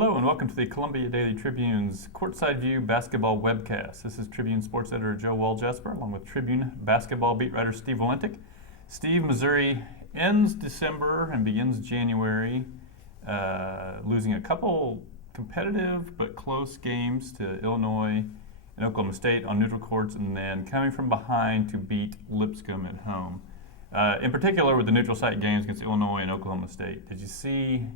Hello and welcome to the Columbia Daily Tribune's Courtside View basketball webcast. This is Tribune sports editor Joe Walljasper along with Tribune basketball beat writer Steve Valentik. Steve, Missouri ends December and begins January, losing a couple competitive but close games to Illinois and Oklahoma State on neutral courts, and then coming from behind to beat Lipscomb at home. In particular with the neutral site games against Illinois and Oklahoma State, did you see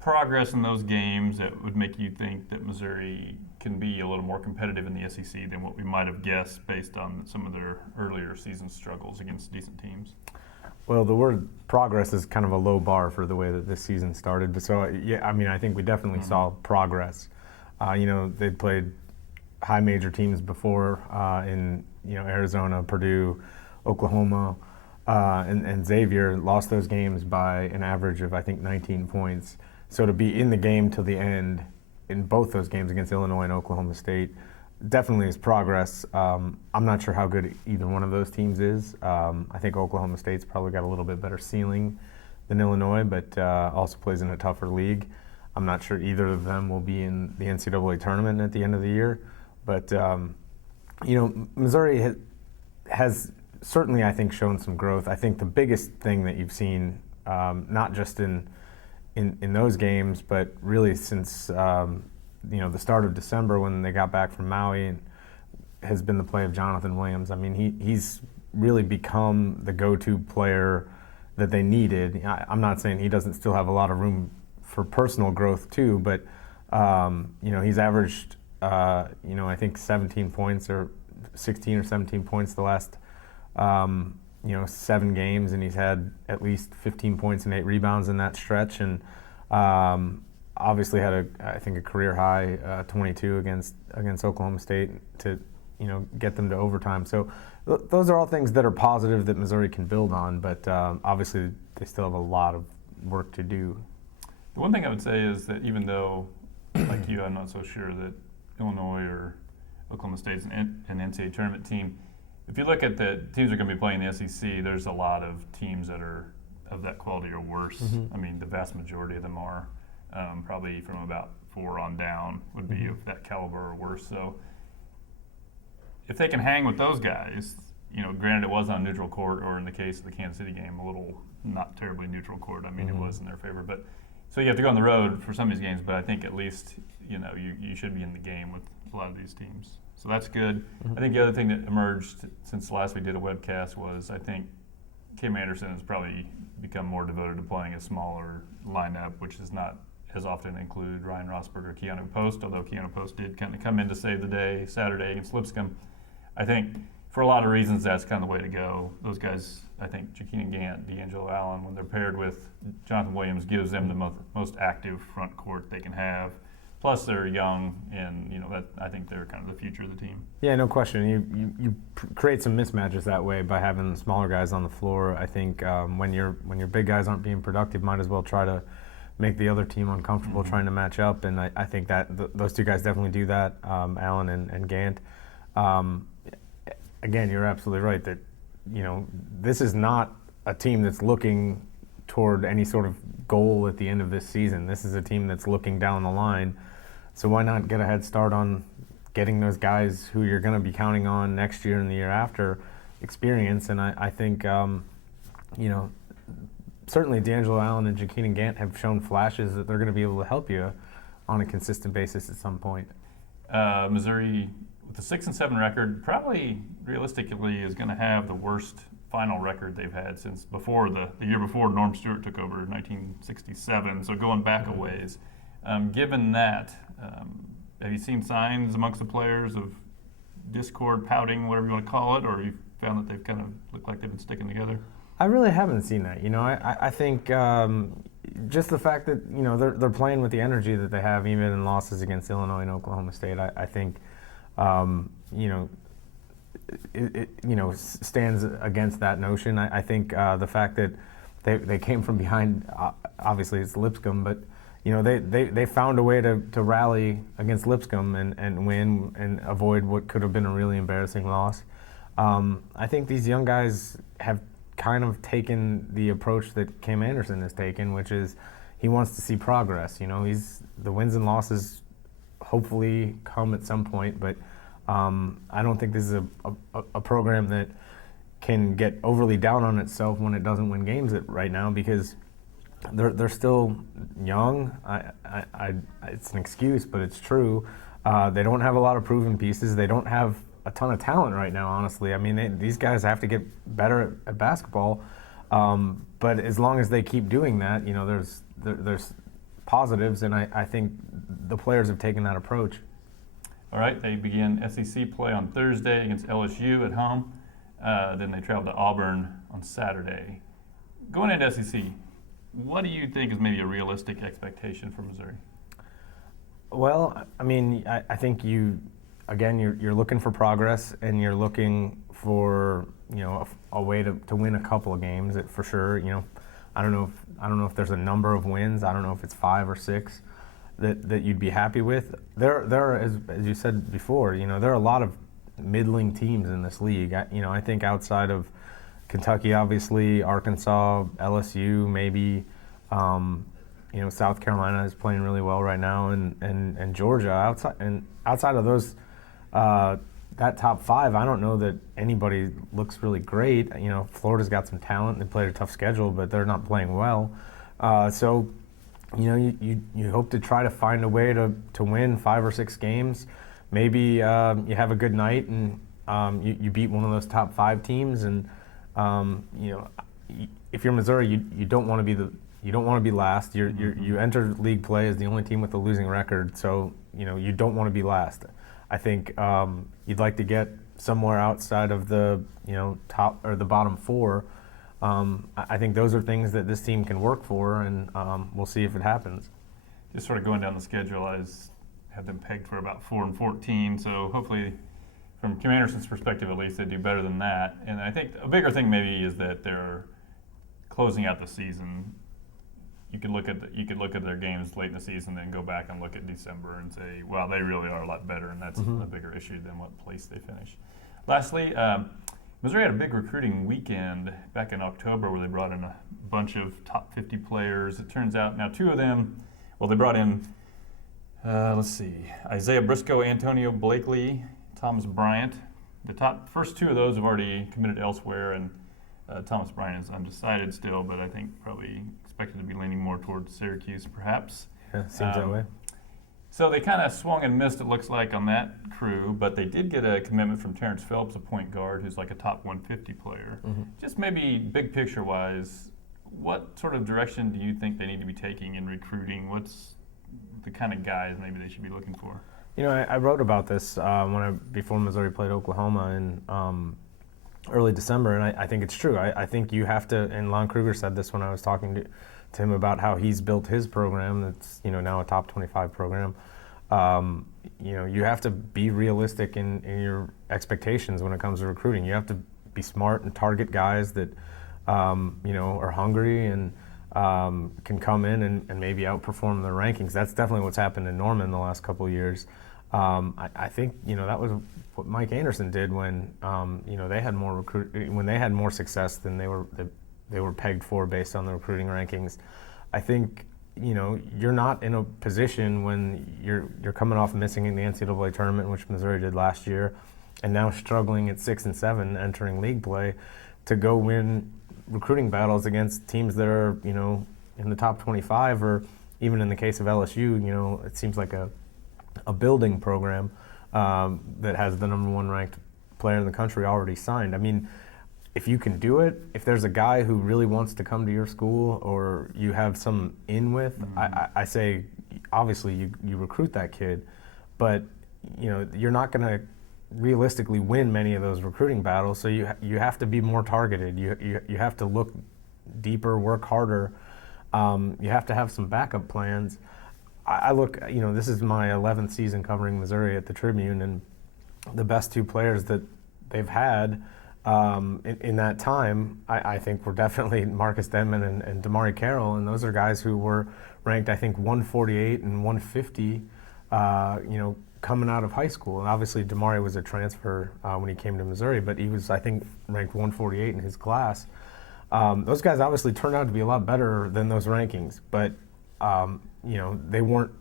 progress in those games that would make you think that Missouri can be a little more competitive in the SEC than what we might have guessed based on some of their earlier season struggles against decent teams? Well, the word progress is kind of a low bar for the way that this season started. But so, yeah, I mean, I think we definitely saw progress. They'd played high major teams before in Arizona, Purdue, Oklahoma, and Xavier, lost those games by an average of, I think, 19 points. So to be in the game till the end in both those games against Illinois and Oklahoma State definitely is progress. I'm not sure how good either one of those teams is. I think Oklahoma State's probably got a little bit better ceiling than Illinois, but also plays in a tougher league. I'm not sure either of them will be in the NCAA tournament at the end of the year. But, Missouri has certainly, I think, shown some growth. I think the biggest thing that you've seen, not just in those games, but really since the start of December when they got back from Maui, has been the play of Jonathan Williams. I mean, he's really become the go-to player that they needed. I'm not saying he doesn't still have a lot of room for personal growth too, but he's averaged I think 17 points or 16 or 17 points the last 7 games, and he's had at least 15 points and 8 rebounds in that stretch, and obviously had I think a career high 22 against Oklahoma State to get them to overtime. So those are all things that are positive that Missouri can build on, but obviously they still have a lot of work to do. The one thing I would say is that even though, like you, I'm not so sure that Illinois or Oklahoma State's an NCAA tournament team, if you look at the teams that are going to be playing the SEC, there's a lot of teams that are of that quality or worse. Mm-hmm. I mean, the vast majority of them are. Probably from about 4 on down would be of that caliber or worse. So if they can hang with those guys, granted it was on neutral court, or in the case of the Kansas City game, a little not terribly neutral court. I mean, it was in their favor. But so you have to go on the road for some of these games, but I think at least, you should be in the game with a lot of these teams. So that's good. I think the other thing that emerged since last we did a webcast was I think Kim Anderson has probably become more devoted to playing a smaller lineup, which does not as often include Ryan Rosberg or Keanu Post, although Keanu Post did kind of come in to save the day Saturday against Lipscomb. I think for a lot of reasons that's kind of the way to go. Those guys, I think Jakeem Gant, D'Angelo Allen, when they're paired with Jonathan Williams, gives them the most active front court they can have. Plus, they're young, and that I think they're kind of the future of the team. Yeah, no question. You create some mismatches that way by having smaller guys on the floor. I think when your big guys aren't being productive, might as well try to make the other team uncomfortable trying to match up. And I think that those two guys definitely do that, Allen and Gant. Again, you're absolutely right that this is not a team that's looking toward any sort of goal at the end of this season. This is a team that's looking down the line. So why not get a head start on getting those guys who you're going to be counting on next year and the year after experience? And I think, certainly D'Angelo Allen and Jakeem Gant have shown flashes that they're going to be able to help you on a consistent basis at some point. Missouri, with a 6-7 record, probably realistically is going to have the worst final record they've had since before the year before Norm Stewart took over in 1967, so going back a ways. Given that, have you seen signs amongst the players of discord, pouting, whatever you want to call it, or you found that they've kind of looked like they've been sticking together? I really haven't seen that. I think just the fact that they're playing with the energy that they have even in losses against Illinois and Oklahoma State. I think it stands against that notion. I think the fact that they came from behind, obviously it's Lipscomb, but they found a way to rally against Lipscomb and win and avoid what could have been a really embarrassing loss. I think these young guys have kind of taken the approach that Kim Anderson has taken, which is he wants to see progress. The wins and losses hopefully come at some point, but I don't think this is a program that can get overly down on itself when it doesn't win games right now, because they're still young. It's an excuse, but it's true. They don't have a lot of proven pieces. They don't have a ton of talent right now, honestly. I mean, these guys have to get better at basketball. But as long as they keep doing that, there's positives, and I think the players have taken that approach. All right, they begin SEC play on Thursday against LSU at home. Then they travel to Auburn on Saturday. Going into SEC, what do you think is maybe a realistic expectation for Missouri? Well, I mean, I think you're looking for progress, and you're looking for a way to win a couple of games for sure. I don't know if there's a number of wins. I don't know if it's 5 or 6 that you'd be happy with. There are, as you said before, there are a lot of middling teams in this league. I think outside of Kentucky, obviously, Arkansas, LSU, maybe, South Carolina is playing really well right now, and Georgia. Outside of those, that top 5, I don't know that anybody looks really great. Florida's got some talent. They played a tough schedule, but they're not playing well. So, you hope to try to find a way to win 5 or 6 games. Maybe you have a good night and you beat one of those top 5 teams. And if you're Missouri, you don't want to be last. You enter league play as the only team with a losing record, so you don't want to be last. I think you'd like to get somewhere outside of the top or the bottom 4. I think those are things that this team can work for, and we'll see if it happens. Just sort of going down the schedule, I have them pegged for about 4-14. So hopefully, from Kim Anderson's perspective at least, they do better than that. And I think a bigger thing maybe is that they're closing out the season. You could look at their games late in the season, then go back and look at December and say, well, they really are a lot better, and that's a bigger issue than what place they finish. Lastly, Missouri had a big recruiting weekend back in October where they brought in a bunch of top 50 players. It turns out now 2 of them, they brought in, Isaiah Briscoe, Antonio Blakely, Thomas Bryant. The first 2 of those have already committed elsewhere, and Thomas Bryant is undecided still, but I think probably expected to be leaning more towards Syracuse, perhaps. Yeah, seems that way. So they kind of swung and missed, it looks like, on that crew, but they did get a commitment from Terrence Phelps, a point guard, who's like a top 150 player. Just maybe big picture-wise, what sort of direction do you think they need to be taking in recruiting? What's the kind of guys maybe they should be looking for? I wrote about this before Missouri played Oklahoma in early December, and I think it's true. I think you have to, and Lon Kruger said this when I was talking to him about how he's built his program that's now a top 25 program. You have to be realistic in your expectations when it comes to recruiting. You have to be smart and target guys that are hungry and can come in and maybe outperform their rankings. That's definitely what's happened in Norman the last couple of years. I think that was what Mike Anderson did when they had more success than they were pegged for based on the recruiting rankings. I think you're not in a position when you're coming off missing in the NCAA tournament, which Missouri did last year, and now struggling at 6 and 7 entering league play, to go win recruiting battles against teams that are in the top 25, or even in the case of LSU, it seems like a building program that has the number 1 ranked player in the country already signed. I mean, if you can do it, if there's a guy who really wants to come to your school or you have some in with, I say obviously you recruit that kid, but you're not going to realistically win many of those recruiting battles. So you have to be more targeted. You have to look deeper, work harder. You have to have some backup plans. I look, this is my 11th season covering Missouri at the Tribune, and the best 2 players that they've had in that time, I think, were definitely Marcus Denman and Damari Carroll, and those are guys who were ranked, I think, 148 and 150, coming out of high school. And obviously Damari was a transfer when he came to Missouri, but he was, I think, ranked 148 in his class. Those guys obviously turned out to be a lot better than those rankings, but they weren't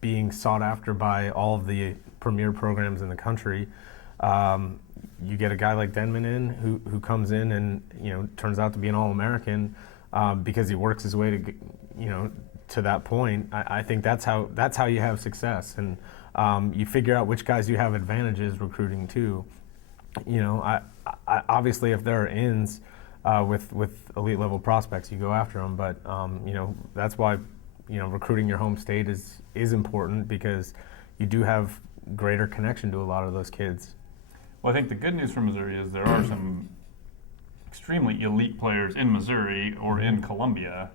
being sought after by all of the premier programs in the country. You get a guy like Denman in who comes in and turns out to be an All-American because he works his way to that point. I think that's how you have success, and you figure out which guys you have advantages recruiting too. I obviously if there are ins with elite level prospects, you go after them. But that's why recruiting your home state is important, because you do have greater connection to a lot of those kids. Well, I think the good news for Missouri is there are some extremely elite players in Missouri or in Columbia.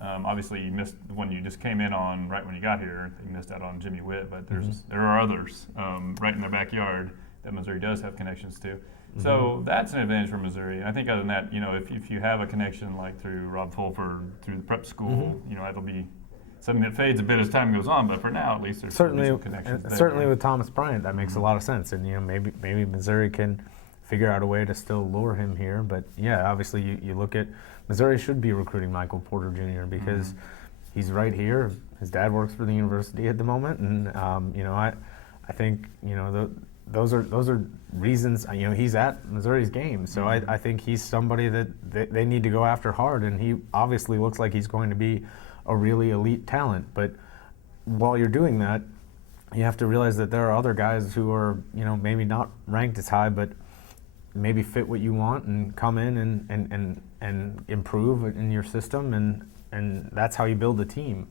Obviously, you missed when you just came in on right when you got here. You missed out on Jimmy Witt, but there are others right in their backyard that Missouri does have connections to. So that's an advantage for Missouri. I think other than that, if you have a connection like through Rob Fulford, through the prep school, that'll be something that fades a bit as time goes on. But for now, at least there's some connections there. Certainly with Thomas Bryant, that makes a lot of sense. And maybe Missouri can figure out a way to still lure him here. But yeah, obviously you look at Missouri should be recruiting Michael Porter Jr. because he's right here. His dad works for the university at the moment, and I think those are reasons. He's at Missouri's game, so I think he's somebody that they need to go after hard, and he obviously looks like he's going to be a really elite talent. But while you're doing that, you have to realize that there are other guys who are maybe not ranked as high, but maybe fit what you want and come in and improve in your system, and that's how you build a team.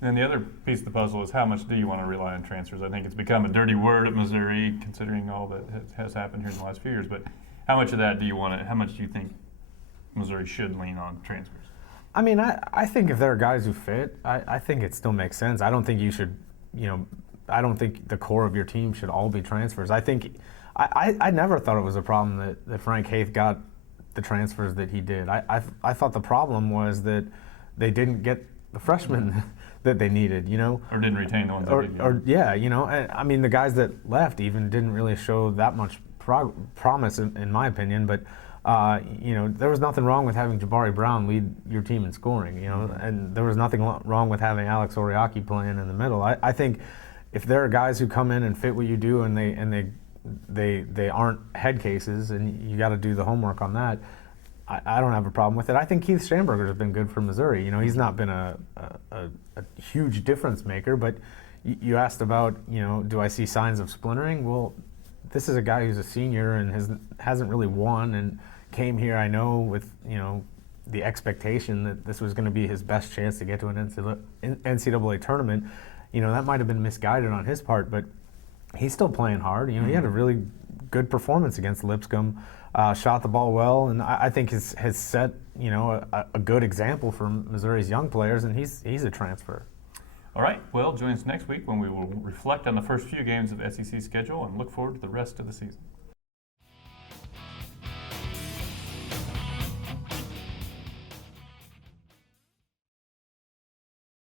And then the other piece of the puzzle is how much do you want to rely on transfers? I think it's become a dirty word at Missouri, considering all that has happened here in the last few years. But how much of that do you want to? How much do you think Missouri should lean on transfers? I mean, I think if there are guys who fit, I think it still makes sense. I don't think you should, I don't think the core of your team should all be transfers. I think I never thought it was a problem that Frank Haith got the transfers that he did. I thought the problem was that they didn't get the freshmen that they needed, Or didn't retain the ones that did. I mean, the guys that left even didn't really show that much promise, in my opinion. But, there was nothing wrong with having Jabari Brown lead your team in scoring, and there was nothing wrong with having Alex Oriaki playing in the middle. I think if there are guys who come in and fit what you do and they aren't head cases, and you got to do the homework on that, I don't have a problem with it. I think Keith Schamberger has been good for Missouri. He's not been a huge difference maker, but you asked about, do I see signs of splintering? Well, this is a guy who's a senior and hasn't really won, and came here, I know, with the expectation that this was going to be his best chance to get to an NCAA tournament. That might have been misguided on his part, but he's still playing hard. He had a really good performance against Lipscomb, shot the ball well, and I think has set a good example for Missouri's young players, and he's a transfer. All right, well, join us next week when we will reflect on the first few games of SEC schedule and look forward to the rest of the season.